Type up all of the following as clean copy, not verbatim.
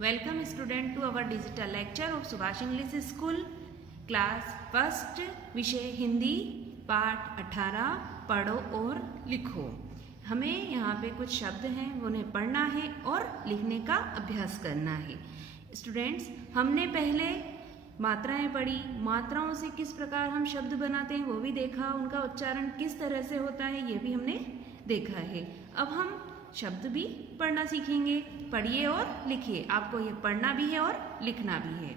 Welcome student to our digital lecture of Subhash English school class first विषय हिंदी पाठ 18 पढ़ो और लिखो। हमें यहाँ पे कुछ शब्द हैं उन्हें पढ़ना है और लिखने का अभ्यास करना है। स्टूडेंट्स, हमने पहले मात्राएं पढ़ी, मात्राओं से किस प्रकार हम शब्द बनाते हैं वो भी देखा, उनका उच्चारण किस तरह से होता है ये भी हमने देखा है। अब हम शब्द भी पढ़ना सीखेंगे। पढ़िए और लिखिए, आपको ये पढ़ना भी है और लिखना भी है।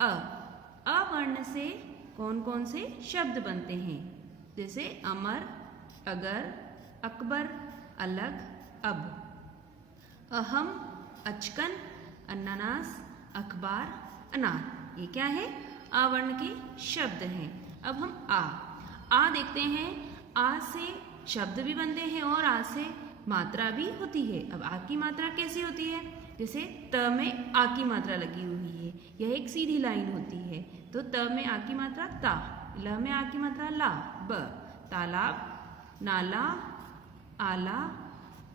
अ वर्ण से कौन कौन से शब्द बनते हैं? जैसे अमर, अगर, अकबर, अलग, अब। अहम, अचकन, अनानास, अखबार, अनार। ये क्या है? आ वर्ण के शब्द हैं। अब हम आ देखते हैं। आ से शब्द भी बनते हैं और आ से मात्रा भी होती है। अब आ की मात्रा कैसी होती है? जैसे त में आ की मात्रा लगी हुई है, यह एक सीधी लाइन होती है, तो त में आ की मात्रा ता, ल में आ की मात्रा ला, ब। तालाब, नाला, आला,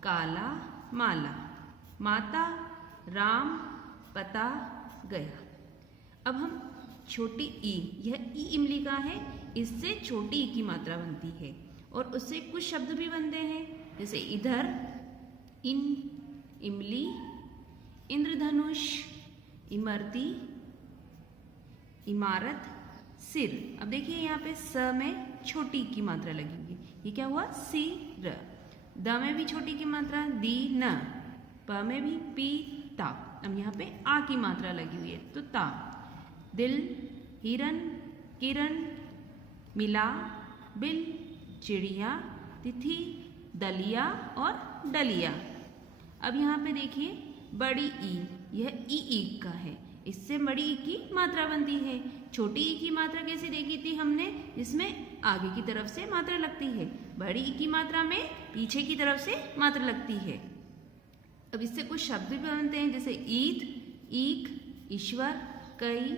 काला, माला। माता, राम, पता, गया। अब हम छोटी ई, यह ई इमली का है, इससे छोटी ई की मात्रा बनती है और उससे कुछ शब्द भी बनते हैं। जैसे इधर, इन, इमली, इंद्रधनुष, इमरती, इमारत, सिर। अब देखिए यहाँ पे स में छोटी की मात्रा लगी हुई है, ये क्या हुआ? सिर। द में भी छोटी की मात्रा, दी, न। प में भी पी, ता। अब यहाँ पे आ की मात्रा लगी हुई है, तो ता। दिल, हिरन, किरण, मिला, बिल, चिड़िया, तिथि, दलिया और डलिया। अब यहाँ पे देखिए बड़ी ई, यह ई का है, इससे बड़ी ई की मात्रा बनती है। छोटी ई की मात्रा कैसे देखी थी हमने? जिसमें आगे की तरफ से मात्रा लगती है। बड़ी ई की मात्रा में पीछे की तरफ से मात्रा लगती है। अब इससे कुछ शब्द भी बनते हैं, जैसे ईद, ईक, ईश्वर, कई,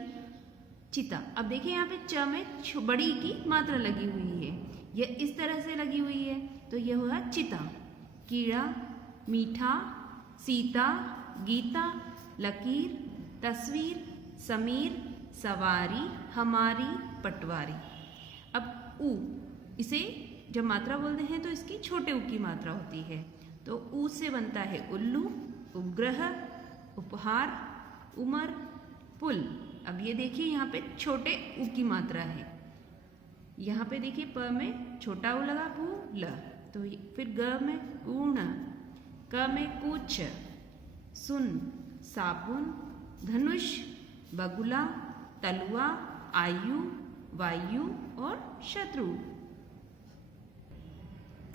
चिता। अब देखिए यहाँ पे च में बड़ी ई की मात्रा लगी हुई है, यह इस तरह से लगी हुई है, तो यह हुआ चिता। कीड़ा, मीठा, सीता, गीता, लकीर, तस्वीर, समीर, सवारी, हमारी, पटवारी। अब ऊ, इसे जब मात्रा बोलते हैं तो इसकी छोटे ऊ की मात्रा होती है, तो ऊ से बनता है उल्लू, उपग्रह, उपहार, उमर, पुल। अब ये देखिए यहाँ पे छोटे ऊ की मात्रा है। यहाँ पे देखिए प में छोटा ऊ लगा, पू, ल। तो फिर ग में पूर्ण, क में कुछ, सुन, साबुन, धनुष, बगुला, तलुआ, आयु, वायु और शत्रु।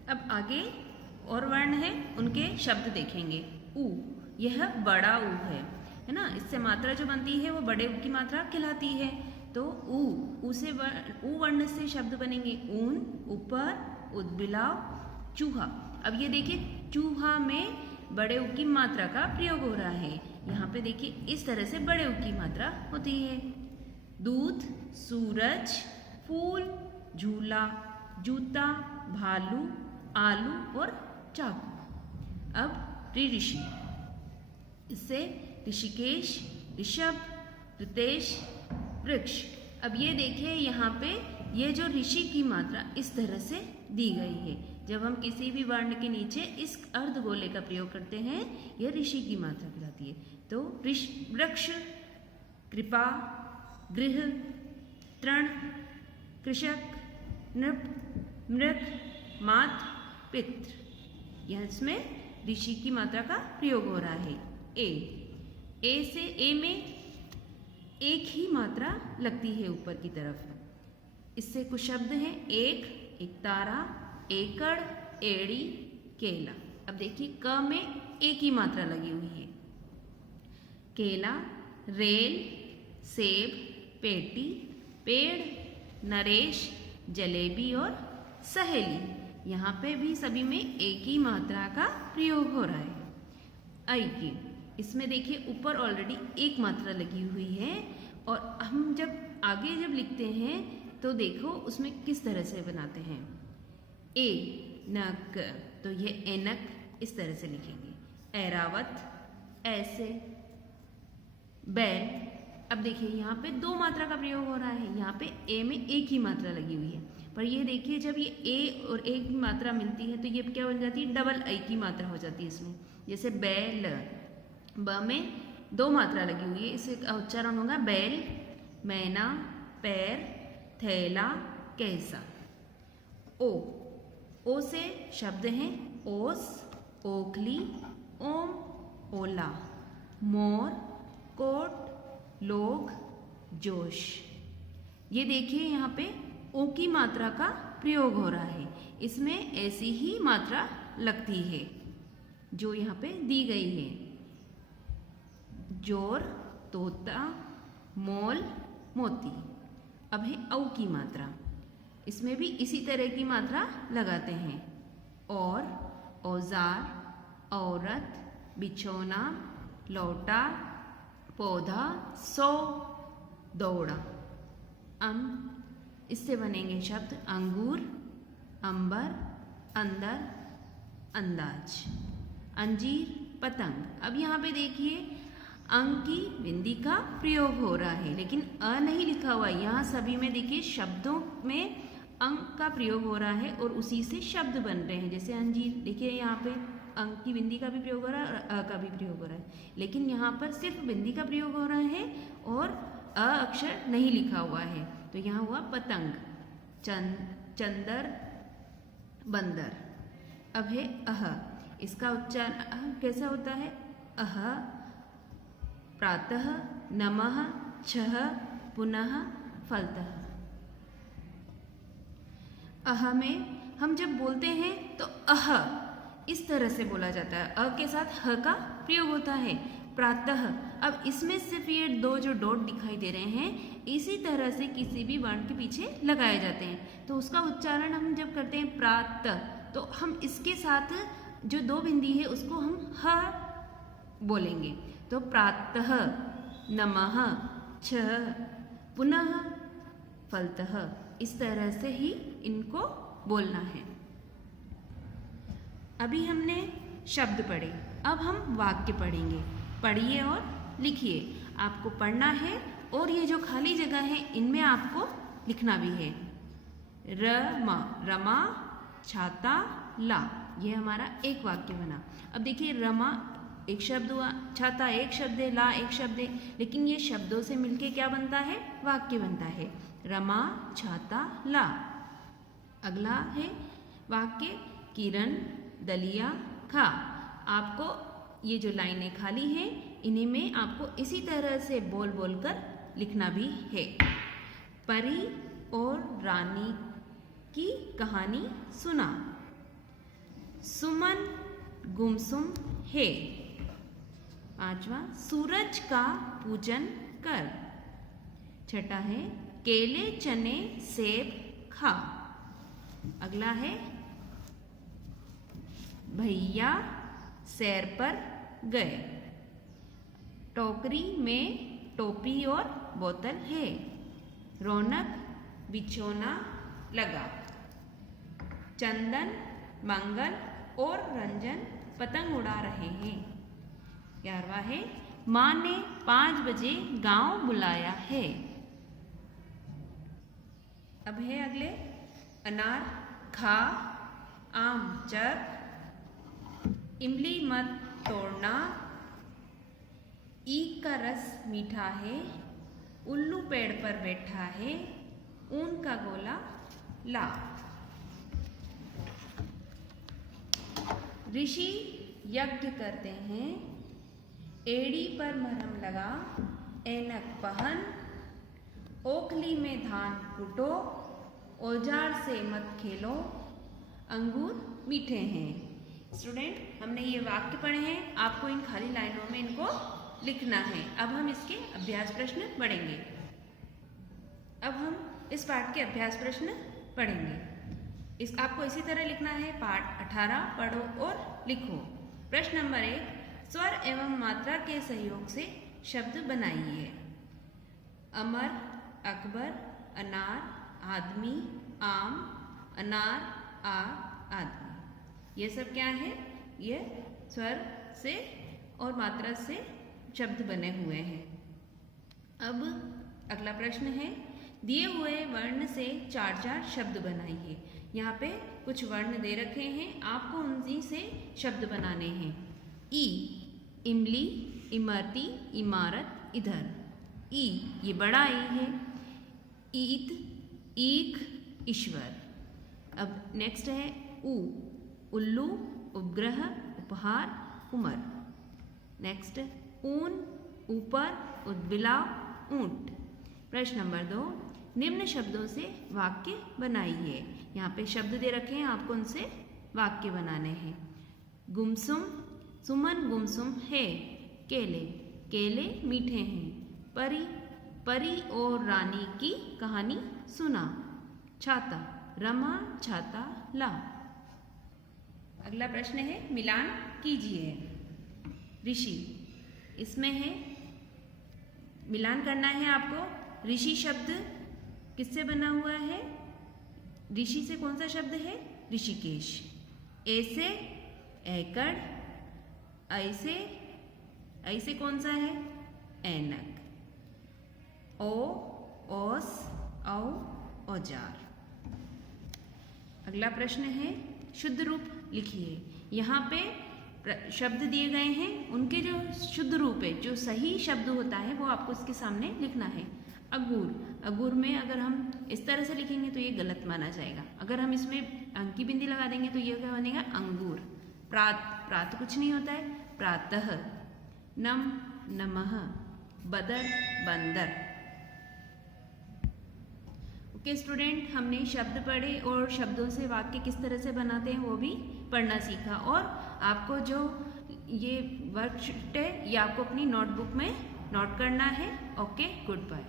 अब आगे और वर्ण है, उनके शब्द देखेंगे। ऊ, यह बड़ा ऊ है ना, इससे मात्रा जो बनती है वो बड़े ऊ की मात्रा कहलाती है। तो ऊ से ऊ वर्ण से शब्द बनेंगे ऊन, ऊपर, उदबिलाव, चूहा। अब ये देखिए चूहा में बड़े ऊ की मात्रा का प्रयोग हो रहा है। यहाँ पे देखिए इस तरह से बड़े ऊ की मात्रा होती है। दूध, सूरज, फूल, झूला, जूता, भालू, आलू और चाकू। अब ऋषि, इससे ऋषिकेश, ऋषभ, रितेश, वृक्ष। अब ये देखिए यहाँ पे ये जो ऋषि की मात्रा इस तरह से दी गई है। जब हम किसी भी वर्ण के नीचे इस अर्धगोले का प्रयोग करते हैं, यह ऋषि की मात्रा कहलाती है। तो वृक्ष, कृपा, गृह, तृण, कृषक, नृप, मृत, मात, पितृ। यह इसमें ऋषि की मात्रा का प्रयोग हो रहा है। ए से ए में एक ही मात्रा लगती है ऊपर की तरफ। इससे कुछ शब्द हैं, एक तारा, एकड़, एड़ी, केला। अब देखिए क में एक ही मात्रा लगी हुई है। केला, रेल, सेब, पेटी, पेड़, नरेश, जलेबी और सहेली। यहाँ पे भी सभी में एक ही मात्रा का प्रयोग हो रहा है। आई की, इसमें देखिए ऊपर ऑलरेडी एक मात्रा लगी हुई है और हम जब आगे लिखते हैं तो देखो उसमें किस तरह से बनाते हैं। ए नक, तो ये एनक इस तरह से लिखेंगे। ऐरावत, ऐसे, बैल। अब देखिए यहाँ पे दो मात्रा का प्रयोग हो रहा है, यहाँ पे ए में एक ही मात्रा लगी हुई है, पर ये देखिए जब ये ए और एक की मात्रा मिलती है तो ये क्या बन जाती है, डबल आई की मात्रा हो जाती है इसमें। जैसे बैल, ब में दो मात्रा लगी हुई है, इसे उच्चारण होगा बैल, मैना, पैर, थैला, कैसा। ओ से शब्द हैं ओस, ओखली, ओम, ओला, मोर, कोट, लोग, जोश। ये देखिए यहाँ पे ओ की मात्रा का प्रयोग हो रहा है, इसमें ऐसी ही मात्रा लगती है जो यहाँ पे दी गई है। जोर, तोता, मोल, मोती। अब है औ की मात्रा, इसमें भी इसी तरह की मात्रा लगाते हैं। और, औजार, औरत, बिछौना, लौटा, पौधा, सौ, दौड़ा। इससे बनेंगे शब्द अंगूर, अंबर, अंदर, अंदाज, अंजीर, पतंग। अब यहाँ पे देखिए अंग की बिंदी का प्रयोग हो रहा है, लेकिन अ नहीं लिखा हुआ। यहाँ सभी में देखिए शब्दों में अंग का प्रयोग हो रहा है और उसी से शब्द बन रहे हैं। जैसे अंजीर, देखिए यहाँ पे अंग की बिंदी का भी प्रयोग हो रहा है और अ का भी प्रयोग हो रहा है, लेकिन यहाँ पर सिर्फ बिंदी का प्रयोग हो रहा है और अ अक्षर नहीं लिखा हुआ है। तो यहाँ हुआ पतंग, चंदर, बंदर। अब है अह, इसका उच्चारण कैसा होता है, अह, प्रातः, नमः, छह, पुनः, फलतः। अह में हम जब बोलते हैं तो अह इस तरह से बोला जाता है, अ के साथ ह का प्रयोग होता है। प्रातः, अब इसमें सिर्फ ये दो जो डॉट दिखाई दे रहे हैं, इसी तरह से किसी भी वर्ण के पीछे लगाए जाते हैं। तो उसका उच्चारण हम जब करते हैं प्रात, तो हम इसके साथ जो दो बिंदी है उसको हम ह बोलेंगे। तो प्रातः, नमः, छः, पुनः, फलतः, इस तरह से ही इनको बोलना है। अभी हमने शब्द पढ़े, अब हम वाक्य पढ़ेंगे। पढ़िए और लिखिए। आपको पढ़ना है और ये जो खाली जगह है इनमें आपको लिखना भी है। रमा, रमा, छाता, ला, ये हमारा एक वाक्य बना। अब देखिए रमा एक शब्द हुआ, छाता एक शब्द है, ला एक शब्द है, लेकिन ये शब्दों से मिलके क्या बनता है, वाक्य बनता है। रमा, छाता, ला। अगला है वाक्य किरण, दलिया, खा। आपको ये जो लाइनें खाली हैं इन्हीं में आपको इसी तरह से बोल बोल कर लिखना भी है। परी और रानी की कहानी सुना। सुमन गुमसुम है। पांचवा, सूरज का पूजन कर। छठा है केले, चने, सेब खा। अगला है भैया सैर पर गए। टोकरी में टोपी और बोतल है। रौनक बिछौना लगा। चंदन, मंगल और रंजन पतंग उड़ा रहे हैं। 11वां है माँ ने 5 बजे गांव बुलाया है। अब है अगले अनार खा, आम चख, इमली मत तोड़ना, ईख का रस मीठा है, उल्लू पेड़ पर बैठा है, ऊन का गोला ला। ऋषि यज्ञ करते हैं। एड़ी पर मरहम लगा, ऐनक पहन, ओखली में धान कूटो, औजार से मत खेलो, अंगूर मीठे हैं। स्टूडेंट, हमने ये वाक्य पढ़े हैं, आपको इन खाली लाइनों में इनको लिखना है। अब हम इसके अभ्यास प्रश्न पढ़ेंगे। अब हम इस पाठ के अभ्यास प्रश्न पढ़ेंगे। आपको इसी तरह लिखना है। पाठ 18 पढ़ो और लिखो। प्रश्न नंबर 1, स्वर एवं मात्रा के सहयोग से शब्द बनाइए। अमर, अकबर, अनार, आदमी, आम, अनार, आदमी। ये सब क्या है? ये स्वर से और मात्रा से शब्द बने हुए हैं। अब अगला प्रश्न है, दिए हुए वर्ण से 4-4 शब्द बनाइए। यहाँ पे कुछ वर्ण दे रखे हैं, आपको उन्हीं से शब्द बनाने हैं। ई, इमली, इमरती, इमारत, इधर। ई ये बड़ा ई है। ईद, ईख, ईश्वर। अब नेक्स्ट है उ, उल्लू, उपग्रह, उपहार, उमर। नेक्स्ट ऊन, ऊपर, उद्बिलाव, ऊंट। प्रश्न नंबर 2, निम्न शब्दों से वाक्य बनाइए। यहाँ पे शब्द दे रखे हैं, आपको उनसे वाक्य बनाने हैं। गुमसुम, सुमन गुमसुम है। केले, केले मीठे हैं। परी, परी और रानी की कहानी सुना। छाता, रमा छाता ला। अगला प्रश्न है, मिलान कीजिए। ऋषि, इसमें है मिलान करना है आपको। ऋषि शब्द किससे बना हुआ है? ऋषि से कौन सा शब्द है? ऋषिकेश। ऐसे एकड़, ऐसे, ऐसे कौन सा है? ऐनक। ओ, ओस, औ, औजार। अगला प्रश्न है, शुद्ध रूप लिखिए। यहाँ पे शब्द दिए गए हैं, उनके जो शुद्ध रूप है, जो सही शब्द होता है, वो आपको इसके सामने लिखना है। अंगूर, अंगूर में अगर हम इस तरह से लिखेंगे तो ये गलत माना जाएगा। अगर हम इसमें अंक की बिंदी लगा देंगे तो ये क्या बनेगा? अंगूर। प्रात, प्रात कुछ नहीं होता है, प्रातः। नम, नमः। बदर, बंदर। ओके स्टूडेंट, हमने शब्द पढ़े और शब्दों से वाक्य किस तरह से बनाते हैं वो भी पढ़ना सीखा। और आपको जो ये वर्कशीट है ये आपको अपनी नोटबुक में नोट करना है। Okay, good bye.